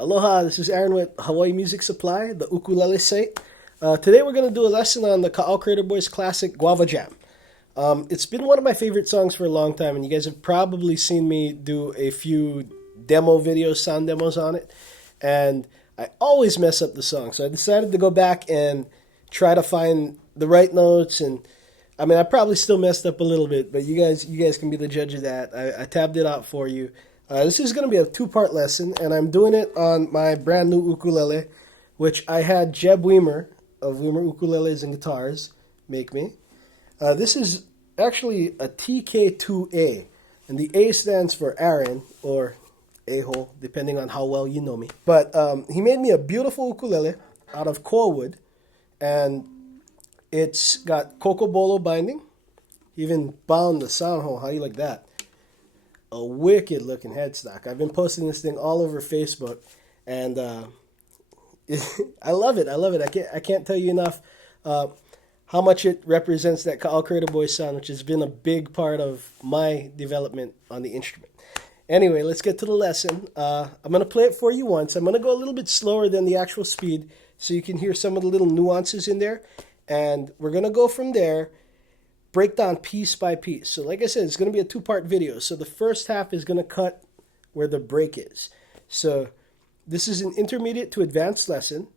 Aloha, this is Aaron with Hawaii Music Supply, the ukulele site. Today we're going to do a lesson on the Ka'au Creator Boys classic Guava Jam. It's been one of my favorite songs for a long time, and you guys have probably seen me do a few demo videos, sound demos on it, and I always mess up the song. So I decided to go back and try to find the right notes, and I mean, I probably still messed up a little bit, but you guys can be the judge of that. I tabbed it out for you. This is going to be a two-part lesson, and I'm doing it on my brand new ukulele, which I had Jeb Weimer of Weimer Ukuleles and Guitars make me. This is actually a TK2A, and the A stands for Aaron, or A-hole, depending on how well you know me. But he made me a beautiful ukulele out of koa wood, and it's got coco bolo binding. He even bound the sound hole. How do you like that? A wicked looking headstock. I've been posting this thing all over Facebook, and I love it. I love it. I can't tell you enough how much it represents that Ka'au Creator Boys sound, which has been a big part of my development on the instrument. Anyway, let's get to the lesson. I'm going to play it for you once. I'm going to go a little bit slower than the actual speed so you can hear some of the little nuances in there, and we're going to go from there, break down piece by piece. So like I said, it's going to be a two-part video. So the first half is going to cut where the break is. So this is an intermediate to advanced lesson.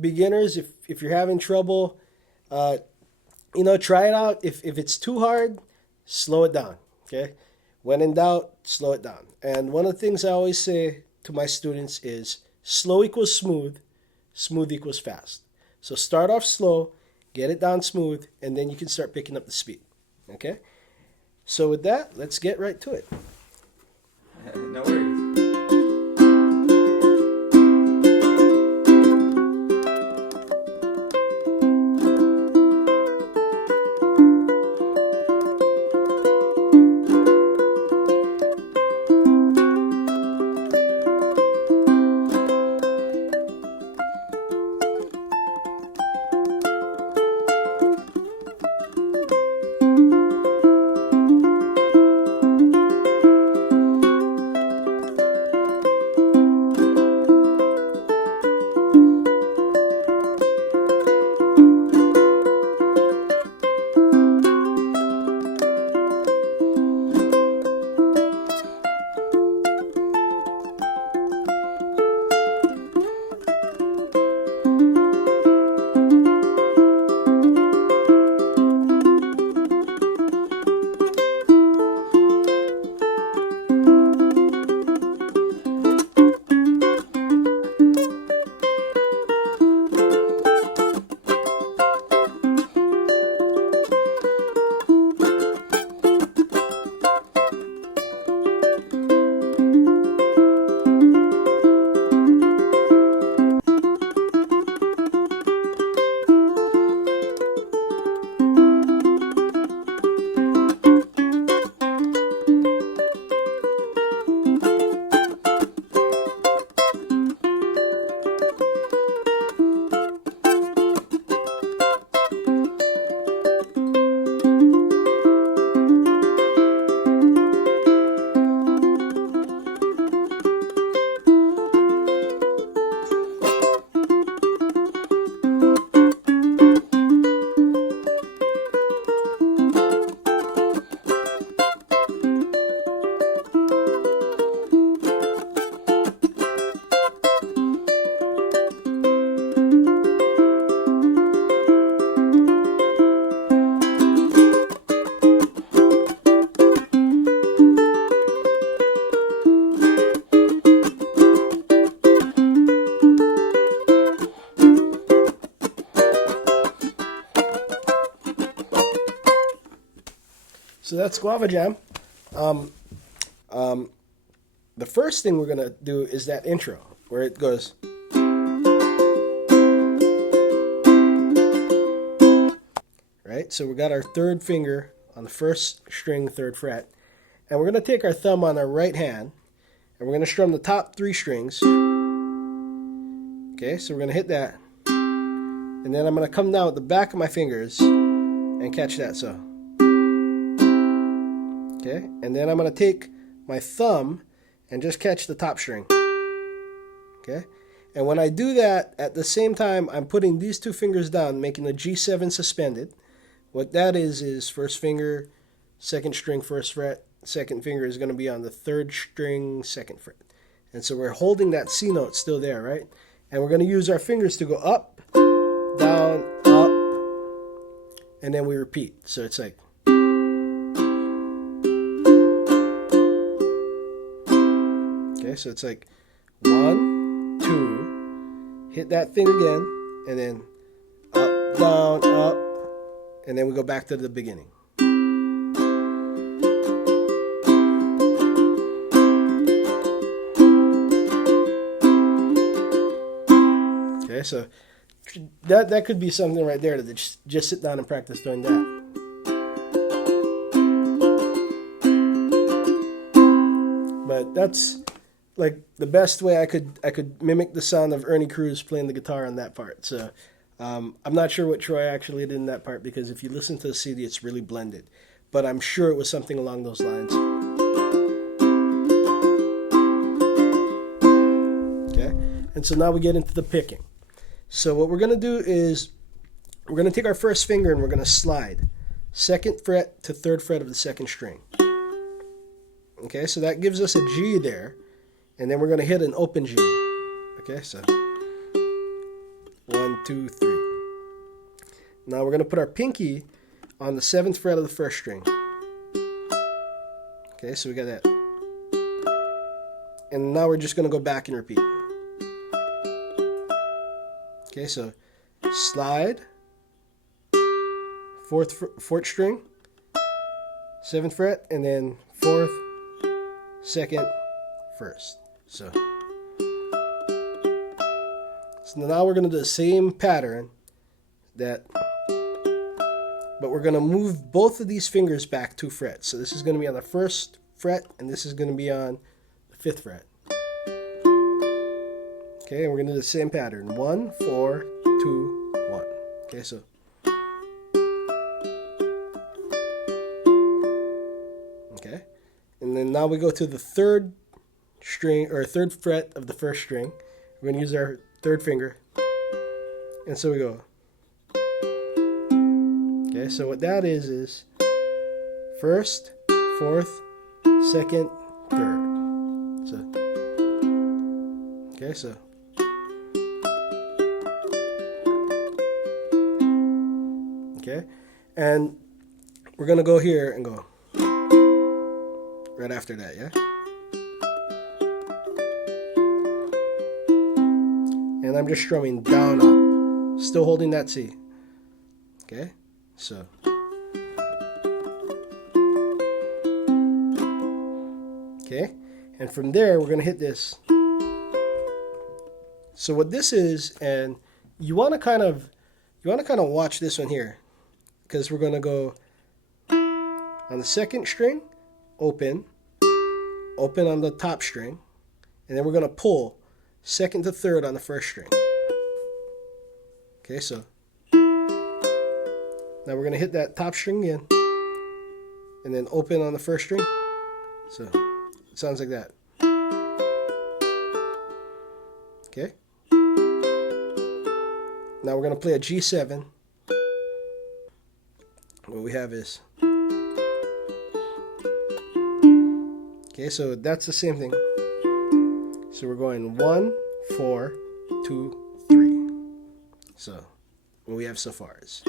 Beginners, if you're having trouble, try it out. If it's too hard, slow it down, okay? When in doubt, slow it down. And one of the things I always say to my students is slow equals smooth, smooth equals fast. So start off slow, get it down smooth, and then you can start picking up the speed. Okay? So with that, let's get right to it. No worries. So that's Guava Jam. The first thing we're going to do is that intro, where it goes. Right? So we got our third finger on the first string, third fret. And we're going to take our thumb on our right hand, and we're going to strum the top three strings. Okay, so we're going to hit that. And then I'm going to come down with the back of my fingers and catch that, so. Okay, and then I'm going to take my thumb and just catch the top string. Okay? And when I do that, at the same time, I'm putting these two fingers down, making a G7 suspended. What that is first finger, second string, first fret. Second finger is going to be on the third string, second fret. And so we're holding that C note still there, right? And we're going to use our fingers to go up, down, up, and then we repeat. So it's like... Okay, so it's like 1, 2, hit that thing again, and then up, down, up, and then we go back to the beginning. Okay, so that could be something right there to just sit down and practice doing that. But that's like the best way I could mimic the sound of Ernie Cruz playing the guitar on that part. So I'm not sure what Troy actually did in that part, because if you listen to the CD, it's really blended. But I'm sure it was something along those lines. Okay, and so now we get into the picking. So what we're going to do is we're going to take our first finger and we're going to slide second fret to third fret of the second string. Okay, so that gives us a G there. And then we're going to hit an open G. Okay, so 1, 2, 3. Now we're going to put our pinky on the 7th fret of the first string. Okay, so we got that. And now we're just going to go back and repeat. Okay, so slide, fourth string, 7th fret, and then 4th, 2nd, 1st. So now we're going to do the same pattern, but we're going to move both of these fingers back 2 frets. So this is going to be on the 1st fret, and this is going to be on the 5th fret. Okay, and we're going to do the same pattern. 1, 4, 2, 1. Okay, so. Okay, and then now we go to the 3rd string, or 3rd fret of the 1st string. We're going to use our 3rd finger. And so we go. Okay, so what that is 1st, 4th, 2nd, 3rd. So, okay, so. Okay, and we're going to go here and go right after that, yeah? And I'm just strumming down, up, still holding that C. Okay, so. Okay, and from there we're going to hit this. So what this is, and you want to kind of watch this one here, because we're going to go on the 2nd string, open on the top string, and then we're going to pull 2nd to 3rd on the 1st string. Okay, so now we're going to hit that top string again, and then open on the 1st string. So it sounds like that. Okay. Now we're going to play a G7. What we have is, okay, so that's the same thing. So we're going 1, 4, 2, 3. So what we have so far is.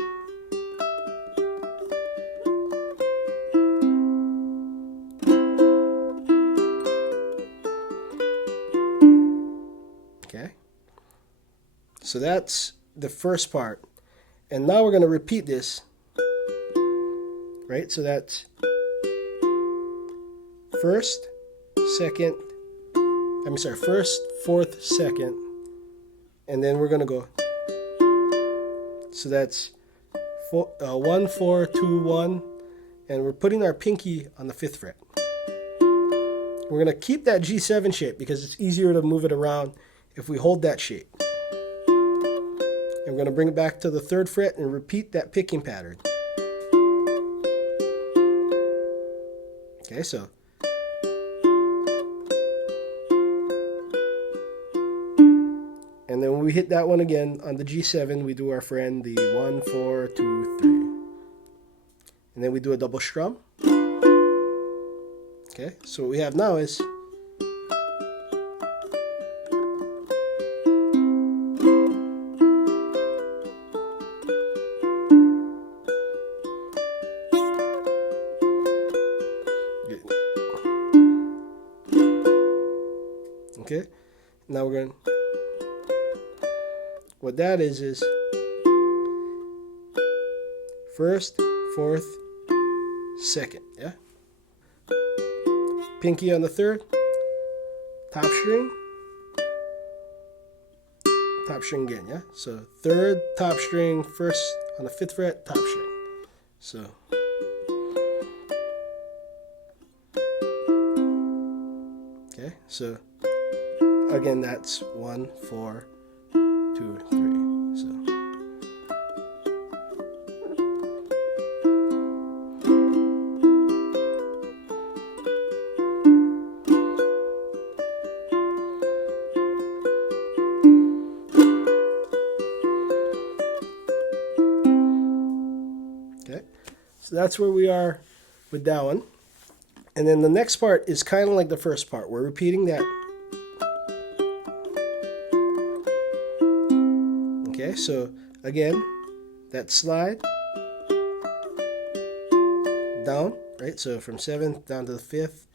Okay. So that's the first part. And now we're going to repeat this. Right? So that's 1st, 2nd, 1st, 4th, 2nd, and then we're going to go. So that's 1, 4, 2, 1, and we're putting our pinky on the 5th fret. We're going to keep that G7 shape because it's easier to move it around if we hold that shape. And we're going to bring it back to the 3rd fret and repeat that picking pattern. Okay, so. And then when we hit that one again on the G7, we do our friend the 1, 4, 2, 3. And then we do a double strum. Okay, so what we have now is okay, now we're going, what that is first, fourth, second, yeah? Pinky on the third, top string again, yeah? So third, top string, first on the 5th fret, top string. So okay, so again, that's 1, 4, 2, 3. So okay, so that's where we are with that one. And then the next part is kind of like the first part. We're repeating that. Okay, so again, that slide down, right? So from 7th down to the 5th.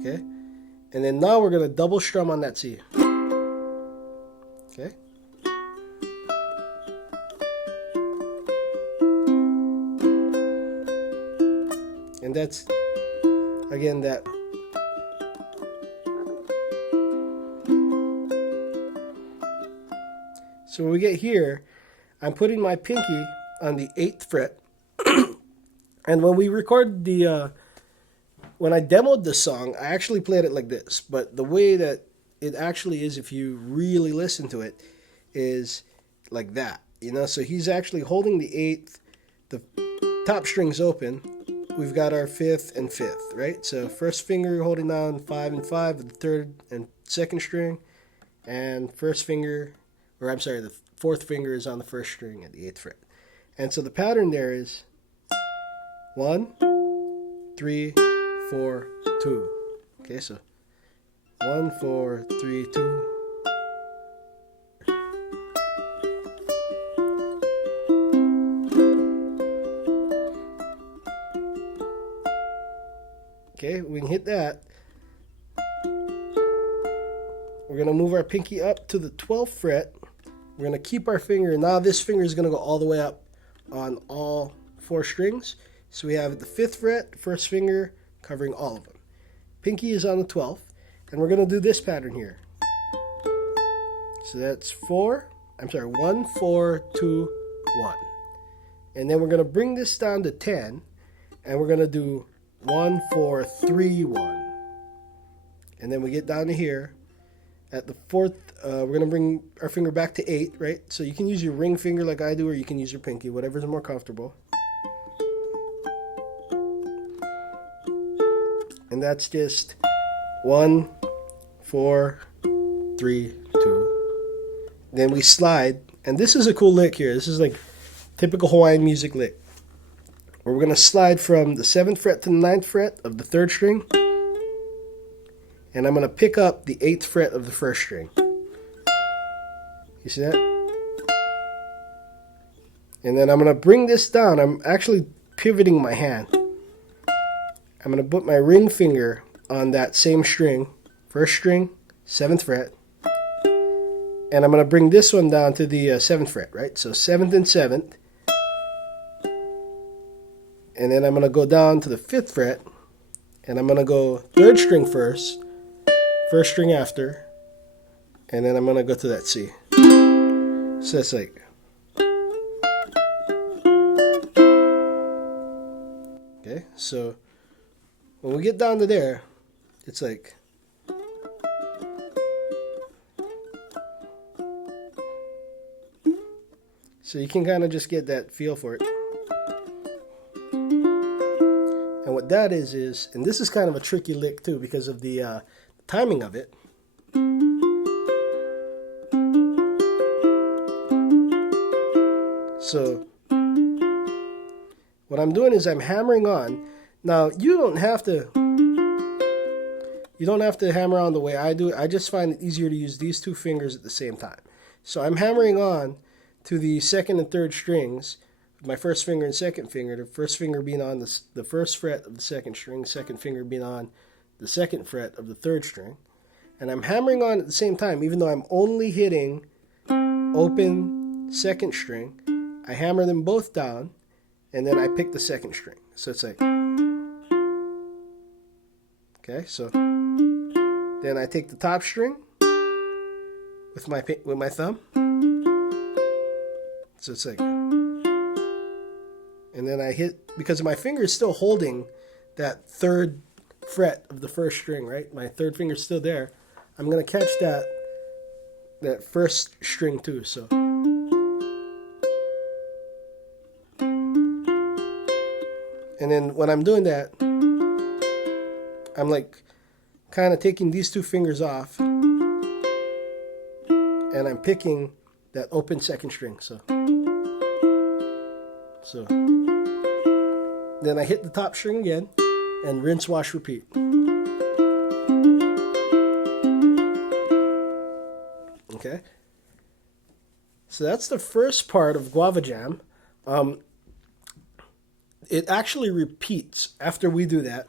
Okay, and then now we're going to double strum on that C. Okay. And that's, again, that. So when we get here, I'm putting my pinky on the 8th fret. And when we recorded the, when I demoed the song, I actually played it like this. But the way that it actually is, if you really listen to it, is like that. You know, so he's actually holding the 8th, the top string's open. We've got our 5th and 5th, right? So first finger holding down 5 and 5 with the 3rd and 2nd string, and first finger, or I'm sorry, the 4th finger is on the 1st string at the 8th fret. And so the pattern there is 1, 3, 4, 2. Okay, so 1, 4, 3, 2. Okay, we can hit that. We're going to move our pinky up to the 12th fret. We're going to keep our finger. Now this finger is going to go all the way up on all 4 strings. So we have the 5th fret, first finger, covering all of them. Pinky is on the 12th. And we're going to do this pattern here. So that's 1, 4, 2, 1. And then we're going to bring this down to 10. And we're going to do 1, 4, 3, 1. And then we get down to here. At the 4th, we're going to bring our finger back to 8, right? So you can use your ring finger like I do, or you can use your pinky, whatever's more comfortable. And that's just 1, 4, 3, 2. Then we slide. And this is a cool lick here. This is like typical Hawaiian music lick, where we're going to slide from the 7th fret to the 9th fret of the 3rd string. And I'm going to pick up the 8th fret of the 1st string. You see that? And then I'm going to bring this down. I'm actually pivoting my hand. I'm going to put my ring finger on that same string, 1st string, 7th fret. And I'm going to bring this one down to the 7th fret, right? So 7th and 7th. And then I'm going to go down to the 5th fret. And I'm going to go 3rd string first, 1st string after. And then I'm going to go to that C. So it's like. Okay, so when we get down to there, it's like. So you can kind of just get that feel for it. And what that is, and this is kind of a tricky lick too because of the timing of it. So what I'm doing is I'm hammering on. Now you don't have to hammer on the way I do it. I just find it easier to use these two fingers at the same time. So I'm hammering on to the second and third strings, my first finger and second finger, the first finger being on the first fret of the second string, second finger being on the second fret of the third string. And I'm hammering on at the same time, even though I'm only hitting open second string. I hammer them both down, and then I pick the second string. So it's like, okay, so then I take the top string with my thumb. So it's like, and then I hit, because my finger is still holding that third fret of the first string, right? My third finger's still there. I'm going to catch that first string too. So and then when I'm doing that, I'm like kind of taking these two fingers off, and I'm picking that open second string. So then I hit the top string again, and rinse, wash, repeat. Okay. So that's the first part of Guava Jam. It actually repeats after we do that.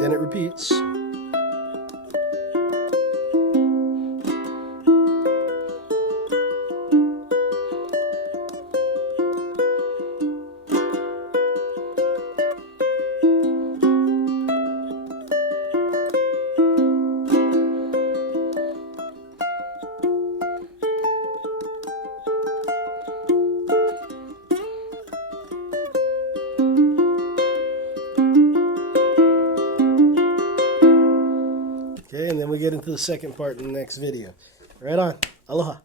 Then it repeats. Okay, and then we get into the second part in the next video. Right on. Aloha.